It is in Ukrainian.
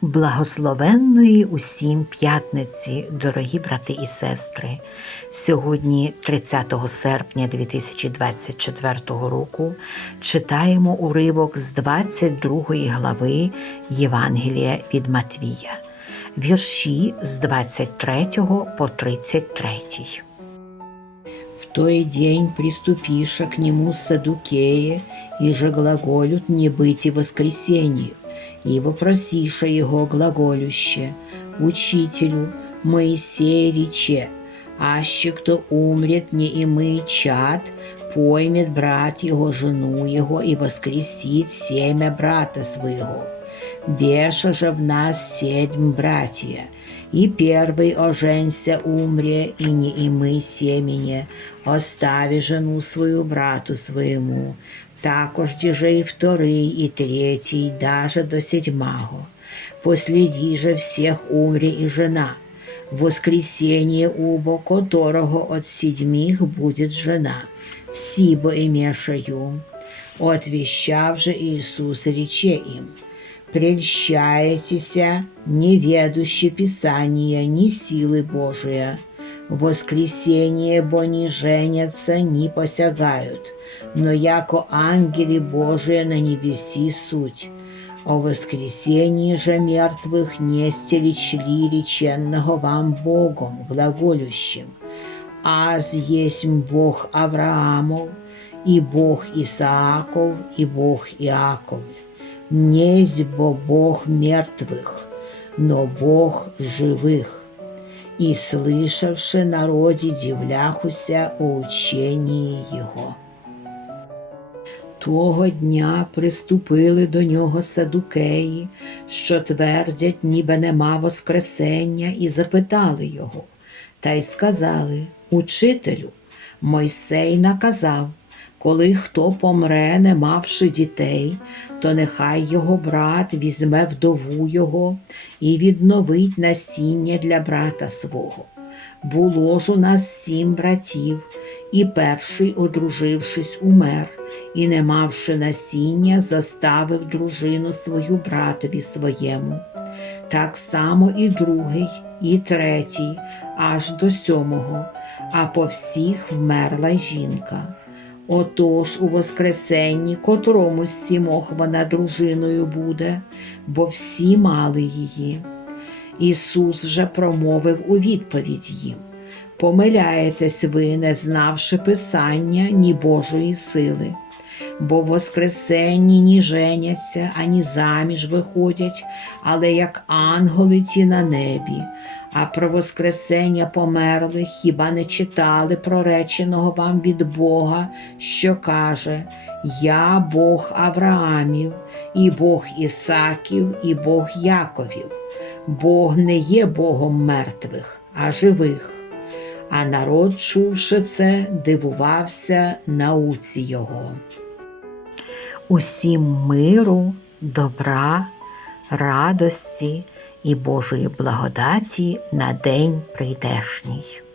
Благословенної усім п'ятниці, дорогі брати і сестри. Сьогодні, 30 серпня 2024 року, читаємо уривок з 22 глави Євангелія від Матвія, вірші з 23 по 33. В той день приступиша к нему садукеи, и же глаголют не быть и и вопросиша его глаголюще, учителю, Моисей рече, аще кто умрет не имый чад, поймет брат его жену его и воскресит семя брата своего. Беша же в нас седьм братья, и первый оженься умре, и не имы семени, остави жену свою брату своему, також же и вторый, и третий, даже до седьмого. Последи же всех умре и жена, воскресение убо которого от седьмих будет жена, всибо имешаю. Отвещав же Иисус рече им, прельщаетеся, неведуще Писания, ни силы Божия. Воскресение бо не женятся, ни посягают, но яко ангели Божие на небеси суть. О воскресении же мертвых не стеречли реченного вам Богом, глаголющим. Аз есть Бог Авраамов, и Бог Исааков, и Бог Иаков. Несть бо Бог мертвых, но Бог живых. І слышавши народі, дивляхуся у ученні Його. Того дня приступили до нього садукеї, що твердять, ніби нема Воскресення, і запитали його, та й сказали Учителю, Мойсей наказав, коли хто помре, не мавши дітей, то нехай його брат візьме вдову його і відновить насіння для брата свого. Було ж у нас сім братів, і перший, одружившись, умер, і, не мавши насіння, заставив дружину свою братові своєму. Так само і другий, і третій, аж до сьомого, а по всіх вмерла жінка. Отож у Воскресенні котрому з сімох вона дружиною буде, бо всі мали її. Ісус же промовив у відповідь їм Помиляєтесь ви, не знавши Писання, ні Божої сили, бо в Воскресенні ні женяться, ані заміж виходять, але як ангели ті на небі. А про Воскресення померлих хіба не читали прореченого вам від Бога, що каже: Я Бог Авраамів, і Бог Ісаків, і Бог Яковів. Бог не є Богом мертвих, а живих. А народ, чувши це, дивувався науці його. Усім миру, добра, радості і Божої благодаті на день прийдешній.